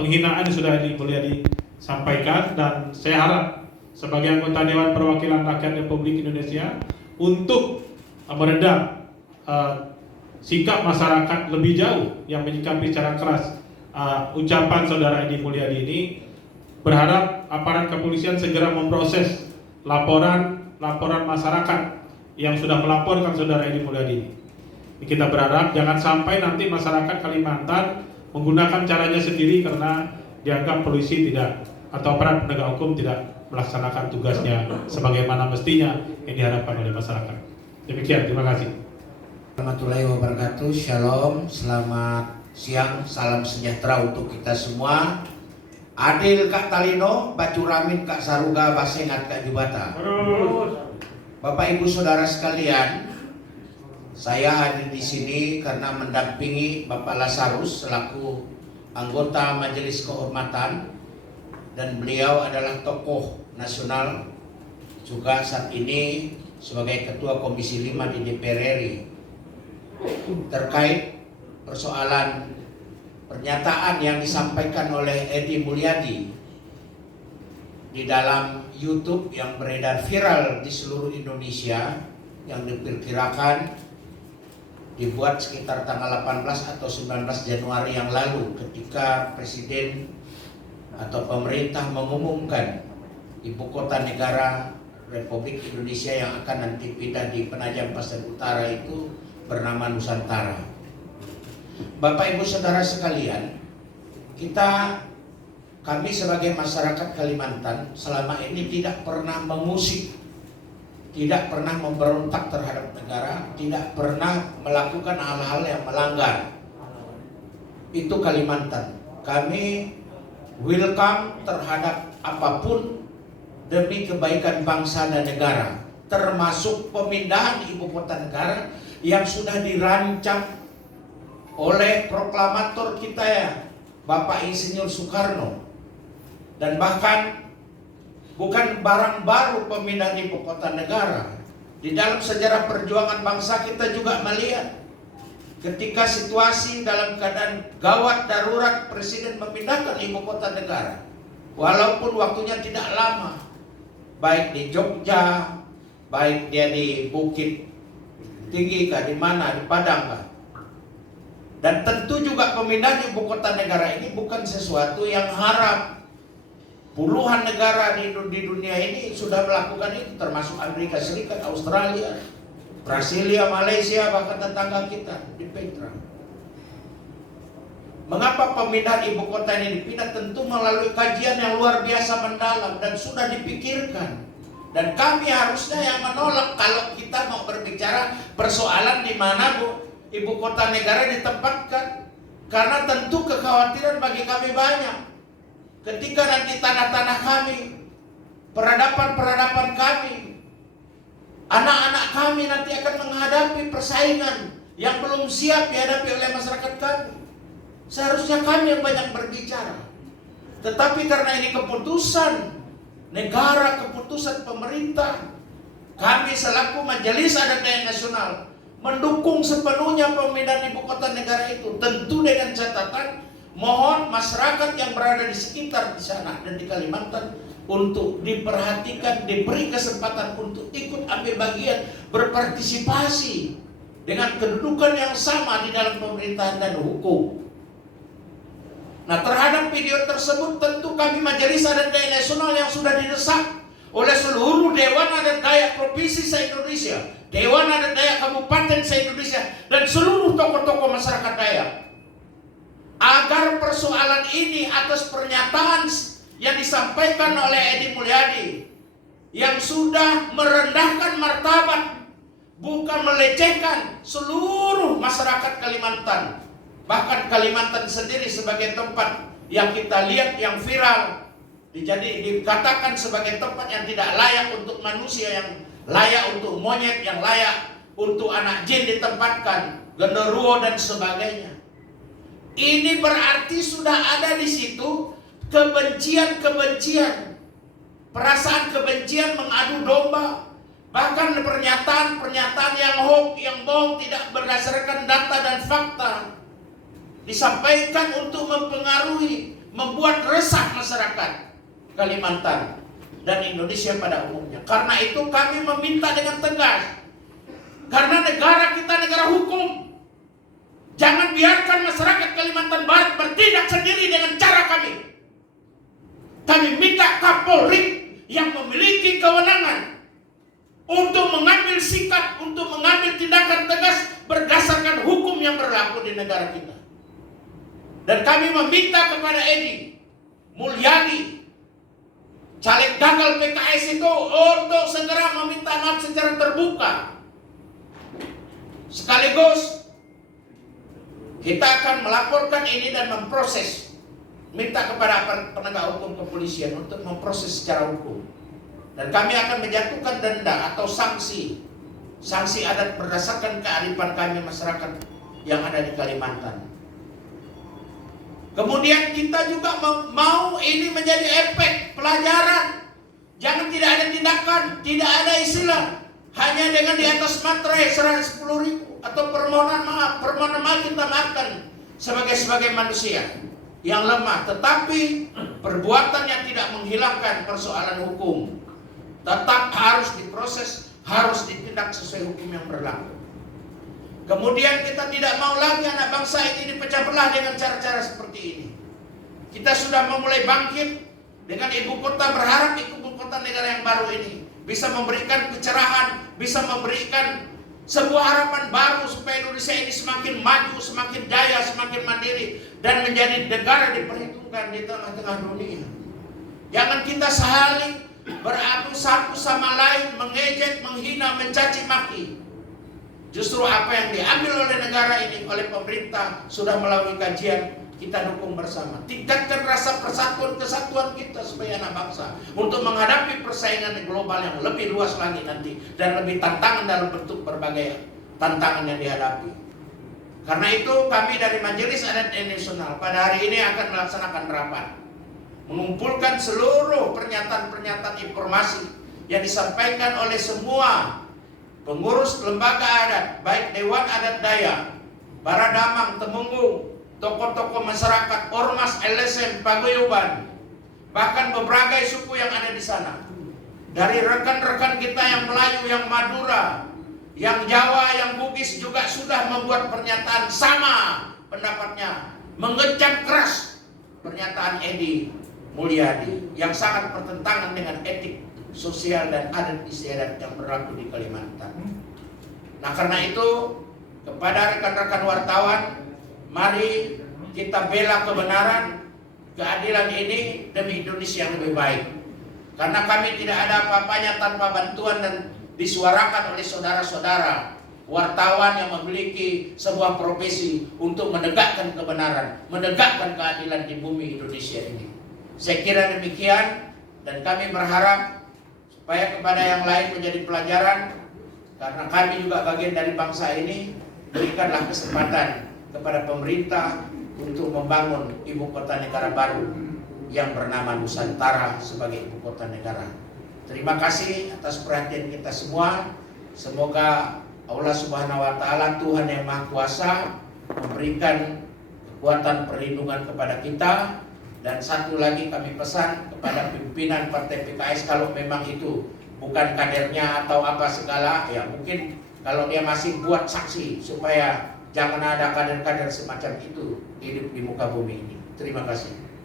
penghinaan yang sudah Mulyadi sampaikan, dan saya harap sebagai anggota Dewan Perwakilan Rakyat Republik Indonesia untuk meredam sikap masyarakat lebih jauh yang menyikapi secara keras ucapan saudara Edi Mulyadi ini, berharap aparat kepolisian segera memproses laporan masyarakat yang sudah melaporkan saudara Edi Mulyadi ini. Kita berharap jangan sampai nanti masyarakat Kalimantan menggunakan caranya sendiri karena dianggap polisi tidak atau aparat penegak hukum tidak melaksanakan tugasnya sebagaimana mestinya yang diharapkan oleh masyarakat. Demikian, terima kasih. Warahmatullahi wabarakatuh. Shalom, selamat siang, salam sejahtera untuk kita semua. Adil Kak Talino, Baju Ramin Kak Saruga, Basengat Kak Jubata. Bapak Ibu Saudara sekalian, saya hadir di sini karena mendampingi Bapak Lazarus selaku anggota Majelis Kehormatan, dan beliau adalah tokoh nasional juga saat ini sebagai Ketua Komisi 5 di DPR RI terkait persoalan pernyataan yang disampaikan oleh Edi Mulyadi di dalam YouTube yang beredar viral di seluruh Indonesia, yang diperkirakan dibuat sekitar tanggal 18 atau 19 Januari yang lalu ketika Presiden atau pemerintah mengumumkan ibu kota negara Republik Indonesia yang akan nanti pindah di Penajam Pasir Utara itu bernama Nusantara. Bapak Ibu Saudara sekalian, kami sebagai masyarakat Kalimantan selama ini tidak pernah mengusik, tidak pernah memberontak terhadap negara, tidak pernah melakukan hal-hal yang melanggar. Itu Kalimantan. Kami welcome terhadap apapun demi kebaikan bangsa dan negara, termasuk pemindahan ibu kota negara yang sudah dirancang oleh proklamator kita ya, Bapak Insinyur Soekarno. Dan bahkan bukan barang baru pemindahan ibu kota negara. Di dalam sejarah perjuangan bangsa kita juga melihat ketika situasi dalam keadaan gawat darurat, Presiden memindahkan ibu kota negara. Walaupun waktunya tidak lama, baik di Jogja, baik dia di Bukit Tinggi kah, di mana, di Padang kah. Dan tentu juga pemindahan ibu kota negara ini bukan sesuatu yang haram. Puluhan negara di dunia ini sudah melakukan itu, termasuk Amerika Serikat, Australia, Brasilia, Malaysia, bahkan tetangga kita di Petra. Mengapa pemindahan ibu kota ini dipindah? Tentu melalui kajian yang luar biasa mendalam dan sudah dipikirkan. Dan kami harusnya yang menolak kalau kita mau berbicara persoalan di mana ibu kota negara ditempatkan. Karena tentu kekhawatiran bagi kami banyak. Ketika nanti tanah-tanah kami, peradaban-peradaban kami, anak-anak kami nanti akan menghadapi persaingan yang belum siap dihadapi oleh masyarakat kami. Seharusnya kami yang banyak berbicara. Tetapi karena ini keputusan negara, keputusan pemerintah, kami selaku Majelis Adat Daya Nasional mendukung sepenuhnya pemindahan ibu kota negara itu. Tentu dengan catatan mohon masyarakat yang berada di sekitar di sana dan di Kalimantan untuk diperhatikan, diberi kesempatan untuk ikut ambil bagian, berpartisipasi dengan kedudukan yang sama di dalam pemerintahan dan hukum. Nah, terhadap video tersebut tentu kami Majelis Adat Daya Nasional yang sudah didesak oleh seluruh Dewan Adat Dayak Provinsi se-Indonesia, Dewan Adat Dayak Kabupaten se-Indonesia, dan seluruh tokoh-tokoh masyarakat Dayak, agar persoalan ini atas pernyataan yang disampaikan oleh Edi Mulyadi yang sudah merendahkan martabat, bukan melecehkan seluruh masyarakat Kalimantan, bahkan Kalimantan sendiri sebagai tempat yang kita lihat yang viral, dikatakan sebagai tempat yang tidak layak untuk manusia, yang layak untuk monyet, yang layak untuk anak jin ditempatkan, genderuwo dan sebagainya. Ini berarti sudah ada di situ kebencian-kebencian, perasaan kebencian mengadu domba, bahkan pernyataan-pernyataan yang hoax, yang bohong, tidak berdasarkan data dan fakta, disampaikan untuk mempengaruhi, membuat Kalimantan dan Indonesia pada umumnya. Karena itu kami meminta dengan tegas, karena negara kita negara hukum, jangan biarkan masyarakat Kalimantan Barat bertindak sendiri dengan cara kami. Kami minta Kapolri yang memiliki kewenangan untuk mengambil sikap, untuk mengambil tindakan tegas berdasarkan hukum yang berlaku di negara kita. Dan kami meminta kepada Edi Mulyadi, caleg gagal PKS itu, untuk segera meminta maaf secara terbuka. Sekaligus kita akan melaporkan ini dan memproses, minta kepada penegak hukum kepolisian untuk memproses secara hukum. Dan kami akan menjatuhkan denda atau sanksi adat berdasarkan kearifan kami masyarakat yang ada di Kalimantan. Kemudian kita juga mau ini menjadi efek pelajaran. Jangan tidak ada tindakan, tidak ada istilah hanya dengan di atas materai 10.000 atau permohonan maaf kita maafkan sebagai manusia yang lemah, tetapi perbuatan yang tidak menghilangkan persoalan hukum tetap harus diproses, harus ditindak sesuai hukum yang berlaku. Kemudian kita tidak mau lagi anak bangsa ini dipecah belah dengan cara-cara seperti ini. Kita sudah memulai bangkit dengan ibu kota, berharap ibu kota negara yang baru ini bisa memberikan pencerahan, bisa memberikan sebuah harapan baru supaya Indonesia ini semakin maju, semakin jaya, semakin mandiri, dan menjadi negara diperhitungkan di tengah-tengah dunia. Jangan kita saling beradu satu sama lain, mengejek, menghina, mencaci maki. Justru apa yang diambil oleh negara ini, oleh pemerintah, sudah melalui kajian, kita dukung bersama. Tingkatkan rasa persatuan, kesatuan kita sebagai anak bangsa untuk menghadapi persaingan global yang lebih luas lagi nanti, dan lebih tantangan dalam bentuk berbagai tantangan yang dihadapi. Karena itu kami dari Majelis Adat Nasional pada hari ini akan melaksanakan rapat, mengumpulkan seluruh pernyataan-pernyataan informasi yang disampaikan oleh semua pengurus lembaga adat, baik Dewan Adat Dayak, Baradamang, Temenggung, tokoh-tokoh masyarakat, ormas, LSM, paguyuban, bahkan berbagai suku yang ada di sana. Dari rekan-rekan kita yang Melayu, yang Madura, yang Jawa, yang Bugis juga sudah membuat pernyataan sama pendapatnya, mengecam keras pernyataan Edi Mulyadi yang sangat bertentangan dengan etik sosial dan adat istiadat yang berlaku di Kalimantan. Nah, karena itu kepada rekan-rekan wartawan, mari kita bela kebenaran, keadilan ini demi Indonesia yang lebih baik. Karena kami tidak ada apa-apanya tanpa bantuan dan disuarakan oleh saudara-saudara wartawan yang memiliki sebuah profesi untuk menegakkan kebenaran, menegakkan keadilan di bumi Indonesia ini. Saya kira demikian, dan kami berharap supaya kepada yang lain menjadi pelajaran, karena kami juga bagian dari bangsa ini. Berikanlah kesempatan kepada pemerintah untuk membangun ibu kota negara baru yang bernama Nusantara sebagai ibu kota negara. Terima kasih atas perhatian kita semua. Semoga Allah Subhanahu wa Ta'ala, Tuhan yang Maha Kuasa, memberikan kekuatan perlindungan kepada kita. Dan satu lagi kami pesan kepada pimpinan Partai PKS, kalau memang itu bukan kadernya atau apa segala, ya mungkin kalau dia masih buat saksi supaya jangan ada kader-kader semacam itu hidup di muka bumi ini. Terima kasih.